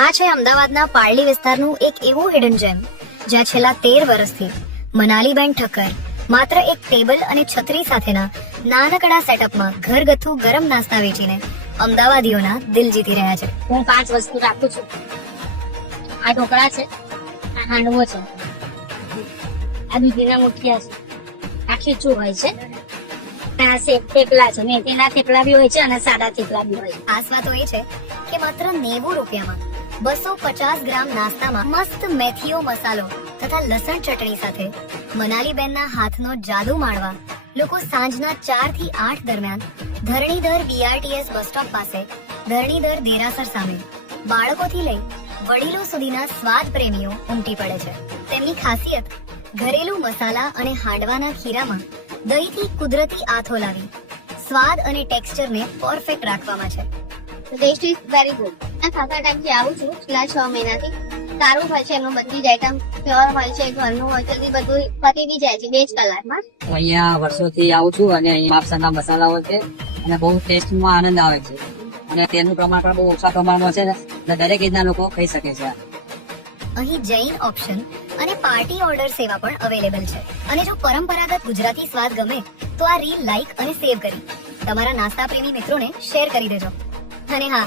આ છે અમદાવાદના પારડી વિસ્તારનું એક એવું હિડન જેમ જ્યાં છેલ્લા 13 વર્ષથી મનાલીબેન ઠક્કર માત્ર એક ટેબલ અને છત્રી સાથેના નાનકડા સેટઅપમાં ઘરગથ્થુ ગરમ નાસ્તા વેચીને અમદાવાદીઓના દિલ જીતી રહ્યા છે. હું 5 વસ્તુ રાખું છું. આ ઢોકળા છે, આ હાંડવો છે, આ દૂધીના મુઠિયા છે, આ ખીચું હોય છે, આ થેપલા છે. મેથીના થેપલા બી હોય છે અને સાદા થેપલા બી હોય છે. ખાસ વાતો એ છે કે માત્ર 90 રૂપિયામાં 250 ગ્રામ નાસ્તામાં મસ્ત મેથીઓ મસાલો તથા લસણ ચટણી સાથે મનાલીબેનના હાથનો જાદુ માણવા લોકો સાંજના 4 થી 8 દરમિયાન ધરણીધર BRTS બસ સ્ટોપ પાસે ધરણીધર દેરાસર સામે બાળકોથી લઈ વડીલો સુધીના સ્વાદ પ્રેમીઓ ઉમટી પડે છે. તેમની ખાસિયત ઘરેલું મસાલા અને હાંડવાના ખીરામાં દહીંથી કુદરતી આથો લાવી સ્વાદ અને ટેક્સચરને પરફેક્ટ રાખવામાં છે. Taste is very good. આ ખાસા ટાઈમથી આવું છું, છેલ્લા 6 મહિનાથી. સારું હોય છે, એમાં બધી જ આઈટમ પ્યોર હોય છે, ઘરનું હોય છે, બધું પતી બી જાય છે 2 કલાકમાં. હું અહીંયા વર્ષોથી આવું છું અને અહીંયા માપસરના મસાલાઓ છે અને બહુ ટેસ્ટમાં આનંદ આવે છે અને તેનું પ્રમાણ પણ બહુ ઓછા પ્રમાણમાં છે ને દરેક એજના લોકો ખાઈ શકે છે. અહીં જૈન ઓપ્શન અને પાર્ટી ઓર્ડર સેવા પણ અવેલેબલ છે. અને જો પરંપરાગત ગુજરાતી સ્વાદ ગમે તો આ રીલ લાઈક અને સેવ કરી તમારા નાસ્તા પ્રેમી મિત્રોને શેર કરી દેજો. અને હા,